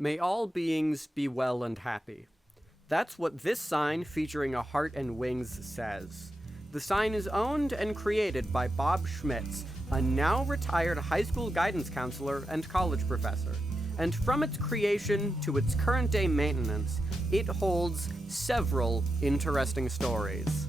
May all beings be well and happy. That's what this sign featuring a heart and wings says. The sign is owned and created by Bob Schmitz, a now retired high school guidance counselor and college professor. And from its creation to its current day maintenance, it holds several interesting stories.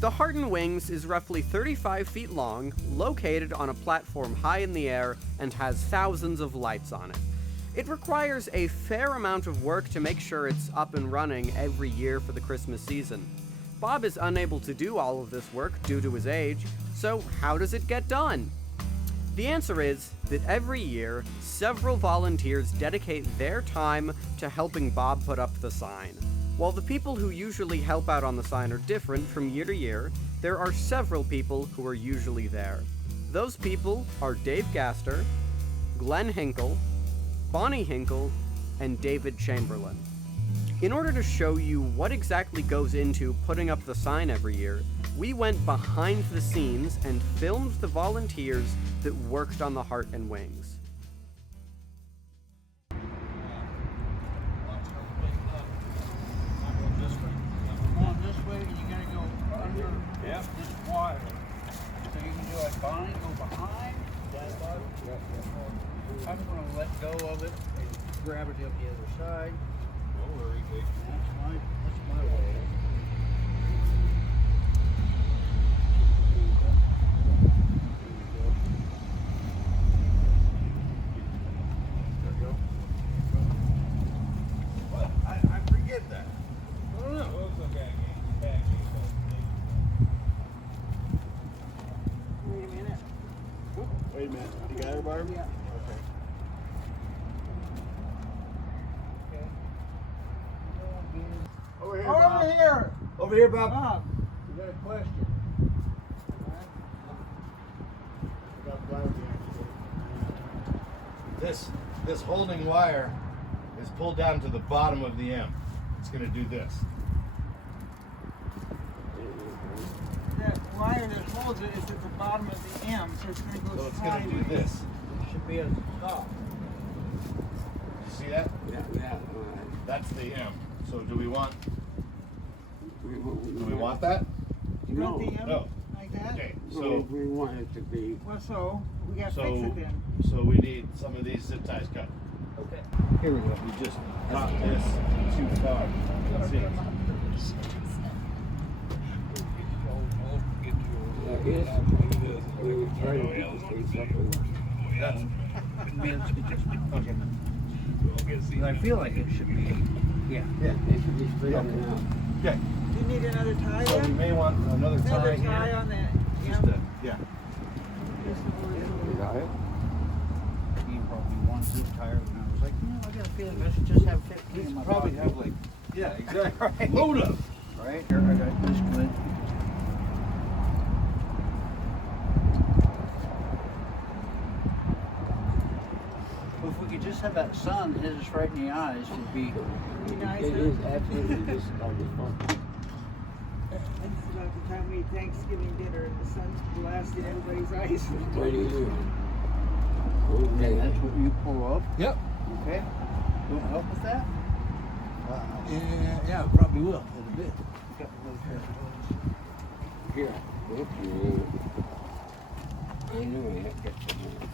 The Heart and Wings is roughly 35 feet long, located on a platform high in the air, and has thousands of lights on it. It requires a fair amount of work to make sure it's up and running every year for the Christmas season. Bob is unable to do all of this work due to his age, so how does it get done? The answer is that every year, several volunteers dedicate their time to helping Bob put up the sign. While the people who usually help out on the sign are different from year to year, there are several people who are usually there. Those people are Dave Gaster, Glenn Hinkle, Bonnie Hinkle, and David Chamberlain. In order to show you what exactly goes into putting up the sign every year, we went behind the scenes and filmed the volunteers that worked on the Heart and Wings. This wire. So you can do like Bonnie, go behind. I'm going to let go of it and grab it up the other side. Don't worry, Jake. That's my way. There we go. What? I forget that. I don't know. Well, it's okay. Wait a minute. You got it, Barb? Yeah. Okay. Over here, Over Bob. here! Over here, Bob. Bob, you got a question? This holding wire is pulled down to the bottom of the M. It's going to do this. That wire that holds it is at the bottom of the M, so it's going to go So it's going to do sideways. this. It should be at the top. You see that? Yeah. That's the M. So do we want that? You want the M No. like that? Okay. So So we want it to be. Well, so we got to fix so it then. so we need some of these zip ties cut. Okay. Here we go. We just caught this too far. Let's see. We try to get this thing separate. That's okay. I feel like it should be. Yeah. Yeah. It should be straight on and out. Okay. Do you need another tie So we then? may want another tie Another here. tie on that. Just M? to, yeah. You got it? You probably one zip tie, and I was like, I got a feeling I should just have 15 in my Probably pocket. have like, yeah, exactly. Right. Load up. Right here, I got this good. Well, if we could just have that sun hit us right in the eyes, would be. It is absolutely just on the fun. It's about the time we eat Thanksgiving dinner and the sun's blasting everybody's eyes. What do you do? Okay, Okay. that's what you pull up. Yep. Okay. You want help with that? Yeah, probably will in a bit. Here. Okay. I knew I had to get some more.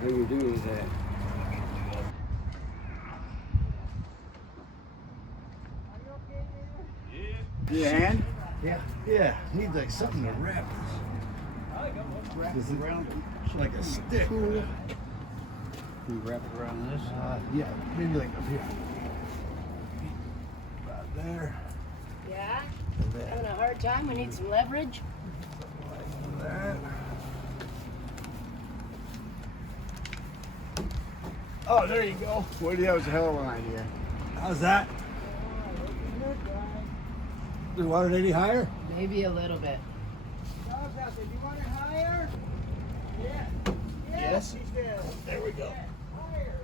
How you do is that? Your hand? Yeah. Need like something to wrap Wrap Is it it- around. this. Like a stick. You wrap it around this. Yeah, maybe like up here. About there. Yeah? And then Having a hard time? We need some leverage? like that. Oh, there you go. Well, that was a hell of an idea. How's that? the water any higher? Maybe a little bit. Dogs out there, do you want it higher? Yeah. Yes. He said. There we go. Higher.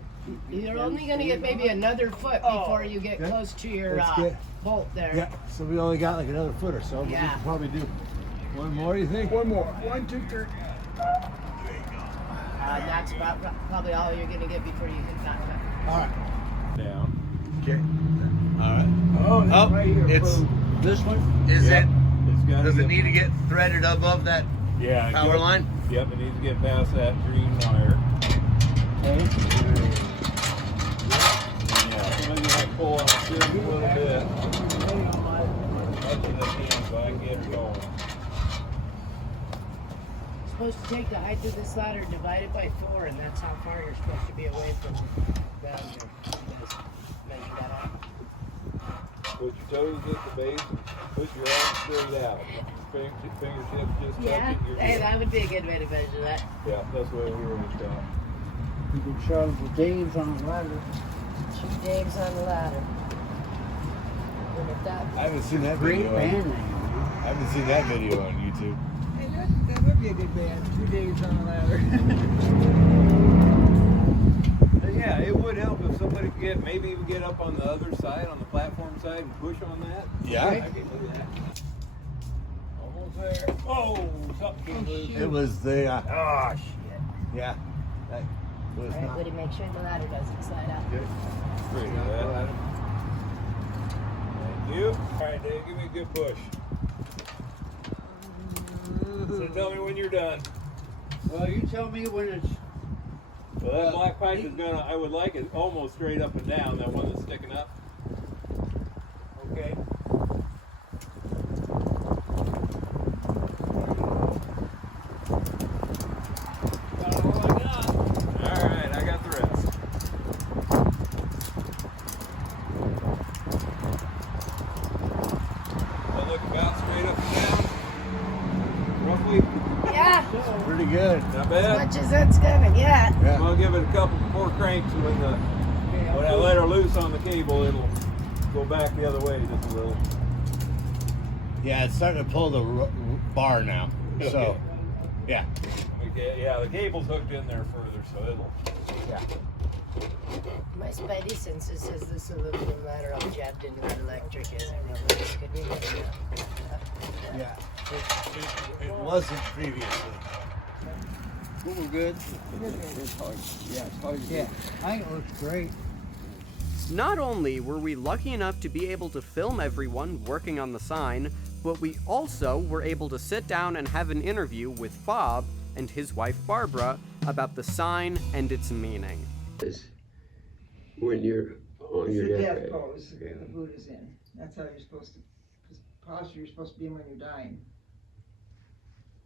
You're only going to get maybe another foot before you get Okay. close to your Let's get- bolt there. Yeah, so we only got like another foot or so. But we Yeah. can probably do one more, you think? One more. 1, 2, 3. That's about probably all you're going to get before you hit that foot. All right. Down. Okay. All right. Oh, Oh, right here. it's- boom. This one? Is Yep. it? It's gotta Does it get- need to get threaded above that Yeah. it power goes- line? Yep, it needs to get past that green wire. Okay. And yeah, somebody might pull on it just a little bit. Much as I can so I can get it going. Supposed to take the height of this ladder, divide it by 4, and that's how far you're supposed to be away from the ground. You guys measure that out. Put your toes at the base, put your arms straight out. Fingertips just touch Yeah, it. You're hey, good. that would be a good way to measure that. Yeah, that's the way we were taught. You can show the Dave's on the ladder. 2 Daves on the ladder. And if that, I haven't seen that Great video. band name. I haven't seen that video on YouTube. Hey, that would be a good band. 2 Dave's on the ladder. Yeah, it would help if somebody could get, maybe even get up on the other side, on the platform side, and push on that. Yeah. I can do that. Almost there. Oh, something came loose. It was the, Oh, shit. yeah. That was alright, not Woody, make sure the ladder doesn't slide out. good. Great, that. Thank you. All right, Dave, give me a good push. So tell me when you're done. Well, you tell me when it's. Well, that black pipe is gonna, I would like it almost straight up and down, that one that's sticking up. Okay. Got all I got. All right, I got the rest. That look about straight up and down. Roughly, Yeah, Pretty good. not as bad. much as that's coming, yeah. Yeah. I'll give it a couple more cranks when I let her loose on the cable, it'll go back the other way just a little. Yeah, it's starting to pull the bar now. So, Okay. yeah. Okay, yeah, the cable's hooked in there further, so it'll. My spidey senses says this is a little bit matter how jabbed into that electric is. I know this could be good. Yeah. It wasn't previously. Well, we're good. It's hard. Yeah, it's hard to do. I think it looks great. Not only were we lucky enough to be able to film everyone working on the sign, but we also were able to sit down and have an interview with Bob and his wife Barbara about the sign and its meaning. When you're on It's your the deathbed. death pose Okay. the Buddha's in. That's how you're supposed to. This posture you're supposed to be in when you're dying.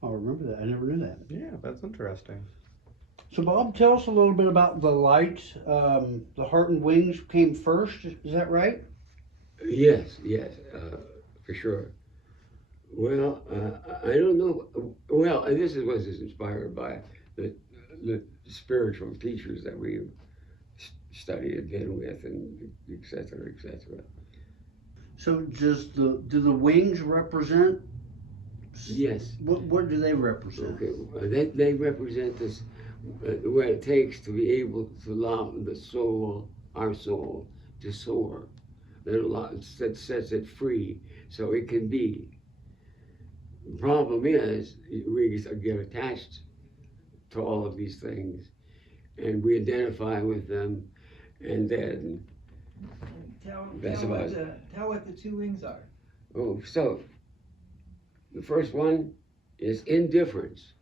I remember that. I never knew that. Yeah, that's interesting. So, Bob, tell us a little bit about the lights. The heart and wings came first. Is that right? Yes, for sure. Well, I don't know. Well, this was inspired by the spiritual teachers that we studied and been with, and et cetera, et cetera. So, do the wings represent? Yes. What do they represent? Okay, they represent this, what it takes to be able to allow the soul, our soul, to soar. That sets it free so it can be. The problem is, we get attached to all of these things, and we identify with them, and then, That's about Tell what the 2 wings are. oh, so, the first one is indifference.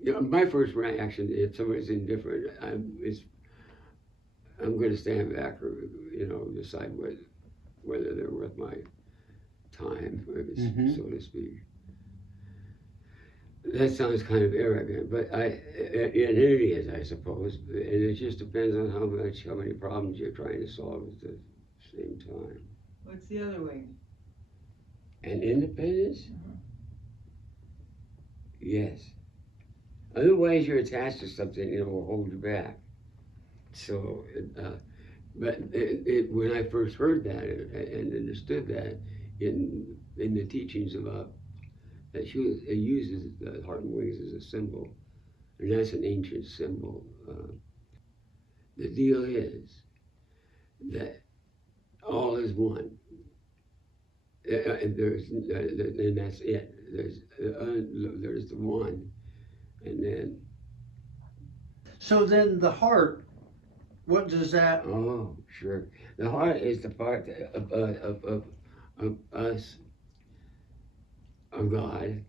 You know, my first reaction, if somebody's indifferent, I'm going to stand back or, decide whether they're worth my time, so to speak. That sounds kind of arrogant, but it is, I suppose. And it just depends on how many problems you're trying to solve at the same time. What's the other wing? And independence? Yes. Otherwise, you're attached to something, it will hold you back. So, when I first heard that and understood that, in the teachings about that it uses the heart and wings as a symbol, and that's an ancient symbol. The deal is that all is one, and and that's it. There's the one, and then. So then the heart, what does that? Oh, sure. The heart is the part of us, of God.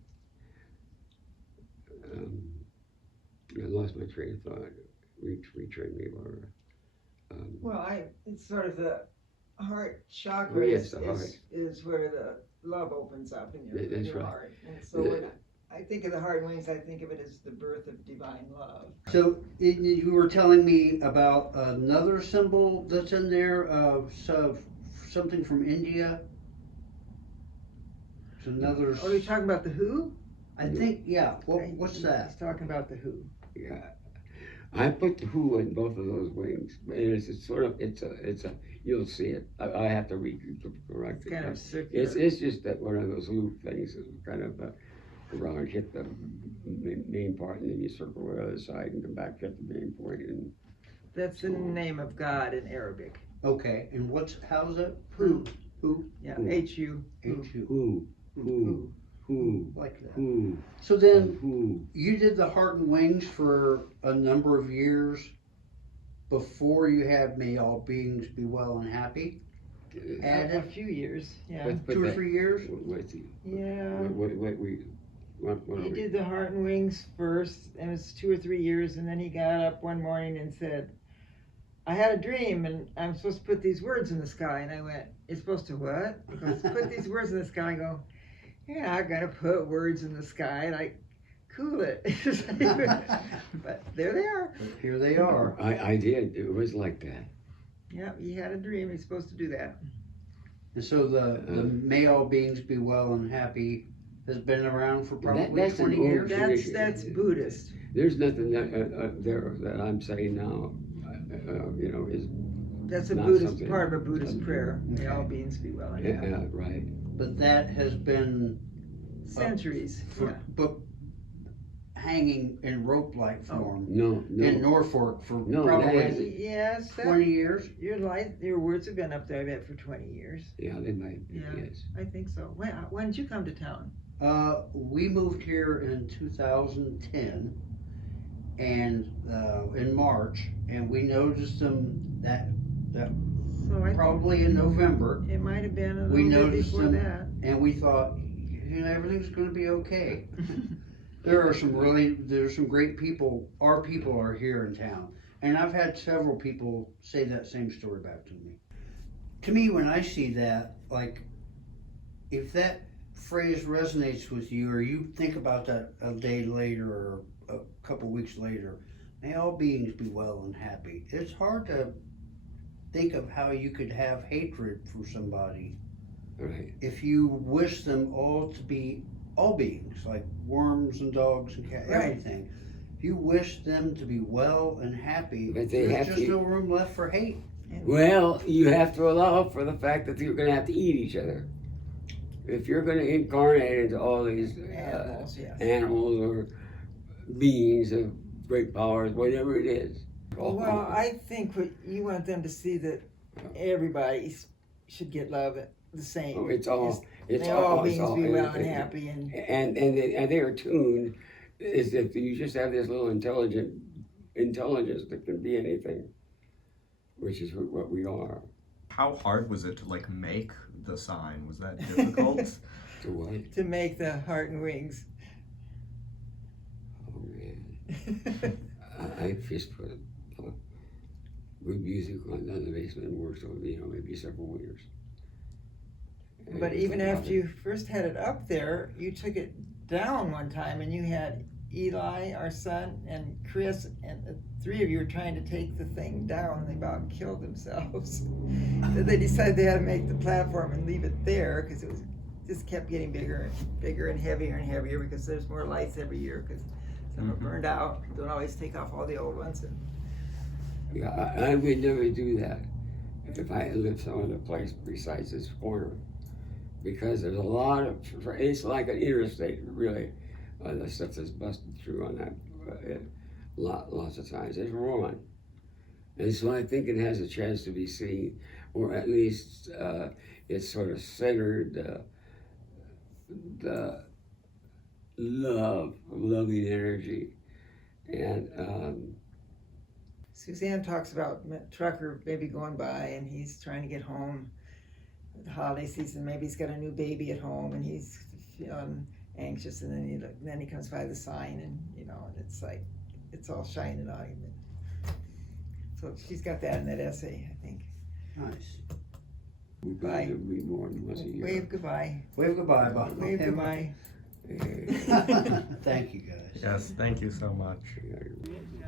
I lost my train of thought. Retrain me, Laura. Well, it's sort of the heart chakra Yes, the heart. is where the love opens up in your, That's right. heart. And so when I think of the heart and wings, I think of it as the birth of divine love. So you were telling me about another symbol that's in there of something from India. It's another. Oh, you're talking about the who? I think, yeah. Okay. What's that? He's talking about the who. Yeah, I put the who in both of those wings, and it's sort of it's a you'll see it. I have to correct It's it. kind of circular. It's just that one of those loop things that kind of around, hit the main part, and then you circle the other side and come back, hit the main point, and That's the name of God in Arabic. Okay, and how's it? Who. Who? Yeah, Who. H-U. H-U. who, Like that. who, So then, who. you did the heart and wings for a number of years before you had May All Beings Be Well and Happy? A Added few years, yeah. But 2 or that- 3 years? Yeah. What He are we? did the heart and wings first, and it was 2 or 3 years, and then he got up one morning and said, I had a dream, and I'm supposed to put these words in the sky. And I went, you're supposed to what? He goes, put these words in the sky. I go, you're not gonna put words in the sky. Like, cool it. But there they are. Here they are. I did, it was like that. Yeah, he had a dream, he's supposed to do that. And so the May All Beings Be Well and Happy has been around for probably That's an 20 old years? tradition. That's Buddhist. There's nothing there that I'm saying now, is, That's a Not Buddhist, something- part of a Buddhist prayer. May all Okay. beings be well and happy. yeah, right. But that has been Centuries, yeah. but hanging in rope-like form No, in no, Norfolk for No, that probably hasn't. Yes, 20 years. your words have been up there, I bet, for 20 years. yeah, they might be, Yeah. yes. I think so. When did you come to town? We moved here in 2010 and in March, and we noticed them that So I think probably in November, it might have been a we little bit noticed before them. that. and we thought, everything's going to be okay. There's some great people. Our people are here in town, and I've had several people say that same story back to me. To me, when I see that, like, if that phrase resonates with you, or you think about that a day later or a couple weeks later, may all beings be well and happy. It's hard to think of how you could have hatred for somebody Right. if you wish them all to be all beings, like worms and dogs and cats, Right. everything. If you wish them to be well and happy, But they there's have just to- no room left for hate. Well, you have to allow for the fact that you're gonna have to eat each other. If you're gonna incarnate into all these Animals, yes. animals or beings of great powers, whatever it is. Well, I think what you want them to see that everybody should get love the same. Oh, it's all, May all it's beings all- be well and happy, and And they are tuned is that you just have this little intelligence that can be anything, which is what we are. How hard was it to make the sign? Was that difficult? To what? to make the heart and wings. Oh man. I just put good music on in the basement and worked on, maybe several years. But And even I after love you first had it up there, you took it down one time and you had Eli, our son, and Chris, and the three of you were trying to take the thing down, and they about killed themselves. So they decided they had to make the platform and leave it there, because it was just kept getting bigger and bigger and heavier, because there's more lights every year, because some are burned out. Don't always take off all the old ones. And Yeah, I would never do that if I lived some other place besides this corner. because there's a lot of, it's like an interstate, really. The stuff that's busted through on that lots of times. It's wrong. And so I think it has a chance to be seen, or at least it's sort of centered the loving energy. And Suzanne talks about a trucker maybe going by and he's trying to get home the holiday season. Maybe he's got a new baby at home and he's feeling anxious, and then he comes by the sign, and and it's like it's all shining on him. So she's got that in that essay, I think. Nice. we Bye. read more than once a year. Wave goodbye. Wave goodbye, Bob. Wave goodbye. Thank you, guys. Yes, thank you so much.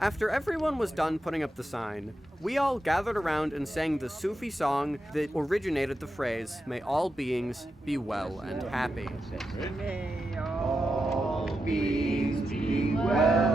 After everyone was done putting up the sign, we all gathered around and sang the Sufi song that originated the phrase, "May all beings be well and happy." May all beings be well.